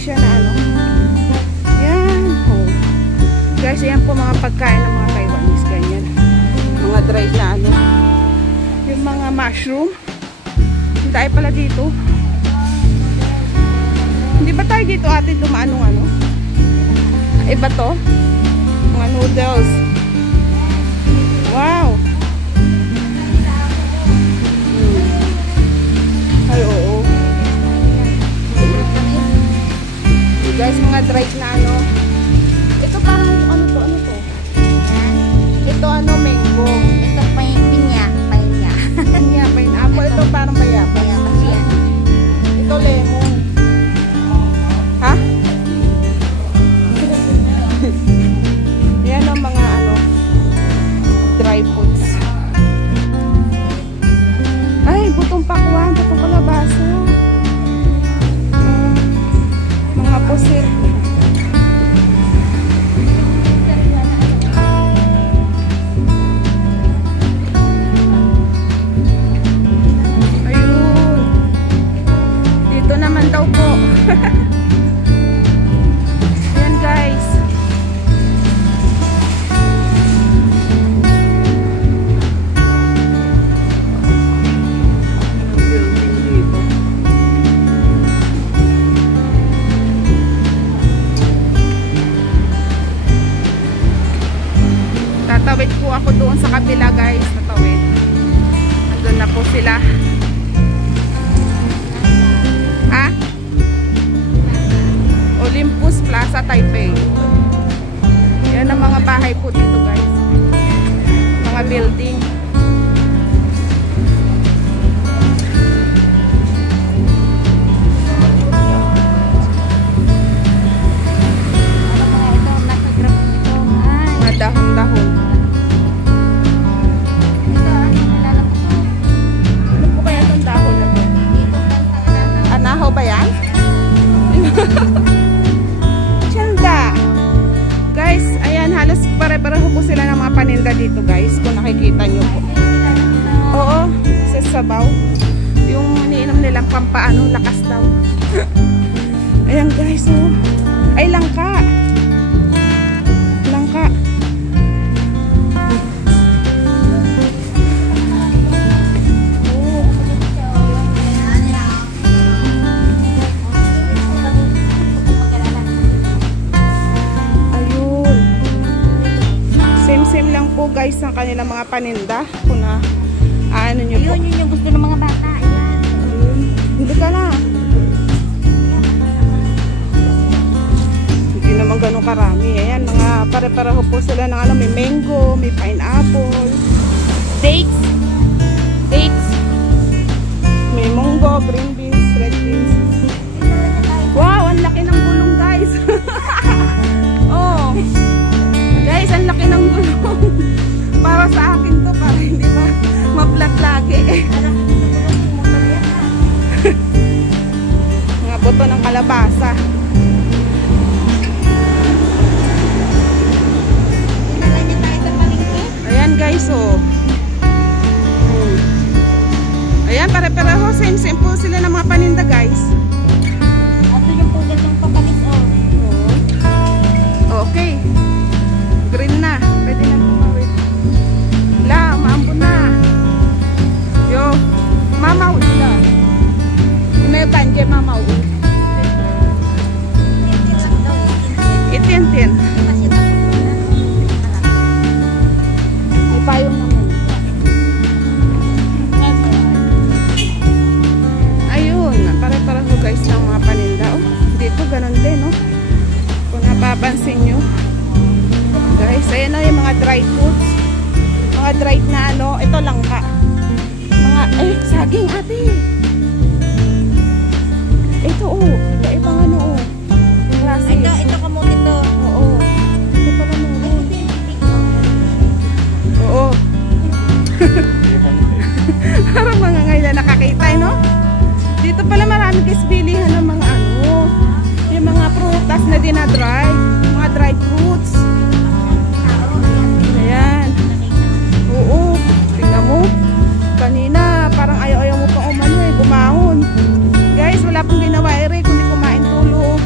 siya na ano. Yan. Oh. Guys, yan po mga pagkain ng mga Taiwanese. Ganyan. Mga dried na ano. Yung mga mushroom. Hindi tayo pala dito. Hindi ba tayo dito ate dumaan ng ano? Iba to? Mga noodles. Wow. Ay, oo. Guys, mga dried na ano. Ito parang ano to? Ano to? Ito ano, mango. Ito pinya. Pinya, pineapple. Ito parang bayaba. Yan. Ito lemon. Ha? Yan ang mga ano, dry foods. Ay, butong pakwan, butong kalabasa. Mga pusit. po ako doon sa kabila guys, natawid. Nandun na po sila. Ha? Olympus Plaza, Taipei. Yan ang mga bahay po dito guys. Mga building. Dahon-dahon. Ano po kaya itong dahon na to? Anahaw ba yan? Tiyanda! Guys, ayan, halos pare-pareho po sila ng mga paninda dito guys. Kung nakikita nyo po. Oo, sa sabaw. Yung iniinom nilang pampaano, lakas daw. Ayan guys, oh. Ay, langka. Langka. Same lang po guys ang kanilang mga paninda. Kung na ano nyo po. Yun yung gusto ng mga bata. Ayan. Hindi ka na. Hindi naman ganun karami. Ayan, mga pare-pareho po sila ng ano, may mango, may pineapple, dates, may munggo, green beans, red beans. Wow, ang laki ng gulong guys. Oh. Guys, ang laki ng gulong. Para sa akin to, para hindi ma-flat lagi. Mga buto ng kalabasa. Ayan guys, oh. Ayan, pare-pareho. Same po sila ng mga paninda guys. Ato yung pugad ng papalis, oh. Okay. Green na. Pwede na tumawid. La, maambo na. Yo, mamaw sila. Kunetan kay mamaw. Itin-tin. May payong naman. Ayun, pare-pareho guys ng mga paninda. Oh, dito ganun din, oh. Kung napapansin nyo. Guys, ayan na yung mga dried foods. Mga dried na ano, ito langka. Mga, saging ate. Ito oh, ibang ano oh. Klase. Ito kamuti to. Oo. Ito pa kamuti. Oo. Parang mga ngayon na nakakita, no? Dito pala marami guys bilihan ng mga ano, yung mga prutas na dinadry. Mga dried fruits. Ayan. Oo. Tingnan mo. Kanina, parang ayaw-ayaw mo pang umano eh. Bumahon. Guys, wala pong ginawa eh. Kundi kumain tulo.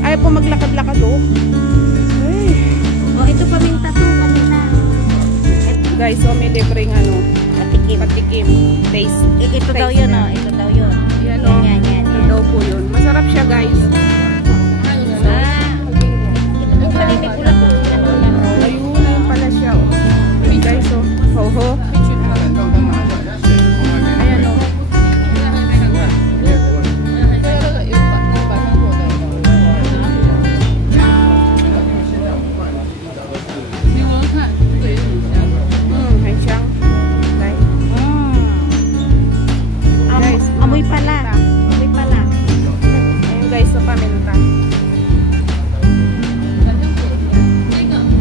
Ayaw po maglakad-lakad oh. Ay. Oh, ito paminta to. Paminta. Guys, so may libreng ano. Patikim. Taste. Ito daw yun, oh. Ito daw yun. Yan oh. Yan. Ito daw po yun. Masarap siya guys. Ayun pala siya oh. Guys oh. Ho-ho. Ayan oh. Hansyang. Guys. Amoy pala. Ayun guys, so paminta.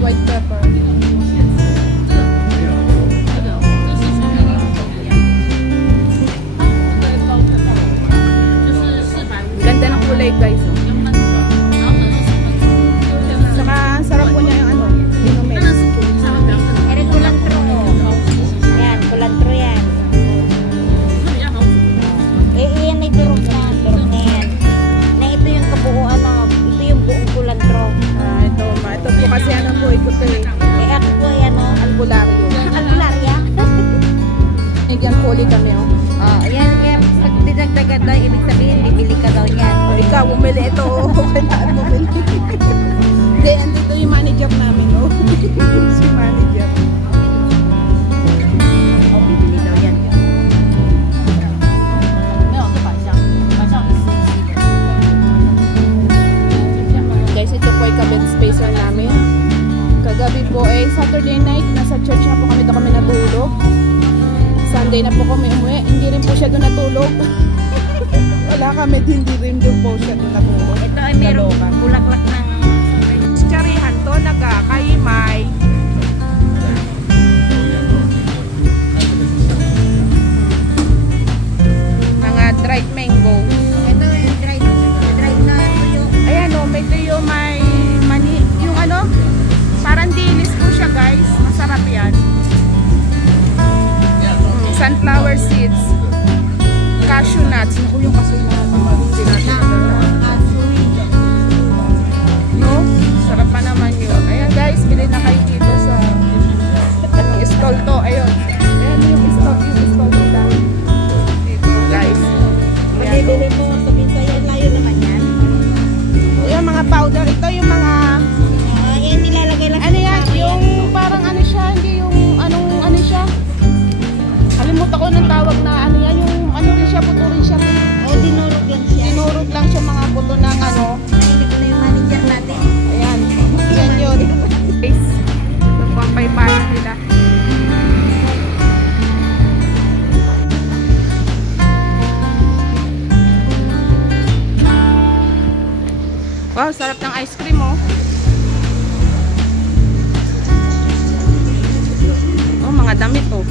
White pepper. Ganda ng kulay guys. Saka ang sarap po niya yung ano, inumin. Ere kulantro. Ayan, kulantro yan. Iyan ay durog na yan. Na ito yung kabuuan ng, ito yung buong kulantro. Ito po kasi ano po, ito po eh. Ako po yan, oh. Albularyo. Albularya. Nagyan poli kami oh. Yan. Pag dinagdagan daw, ibig sabihin, bibili ka daw niyan. O ikaw, bumili ito oh. Kailangan bumili. Hindi, andito yung manager namin oh. Si manager. Saturday night, nasa church na po kami, doon kami natulog. Sunday na po kami umuwi, hindi rin po siya doon natulog. Wala kami, hindi rin doon po siya doon natulog. Ito ay merong bulaklak ng Charihan to, nagkakaimay. Mga dried mango. ito yung dried na tuyo. Ayan o, may tuyo, may mani. Yung ano, parang dilis po siya guys. Masarap yan. Sunflower seeds. Cashew nuts. Naku, yung cashew nuts. Hindi natin madala. No? Sarap pa naman yun. Ayan guys, bili na kayo dito sa yung stall to. Ayun. Ayan yung stall nila. Dito guys. Bili mo, sabihin sa'yo, layo naman yan. Ayan mga powder. Ito yung mga Yan nilalagay lang ano yan, yung parang ano siya, hindi yung anong ano siya. Kalimutan ko ng tawag na ano yan, yung ano rin siya, puto rin siya. O, dinurog lang siya. Dinurog lang siya mga puto ng ano. Narinig ko na yung manager natin. Ayan, yan yun. Guys, ito po ang paypayan nila. Wow, sarap ng ice cream oh. Oh, mga damit oh.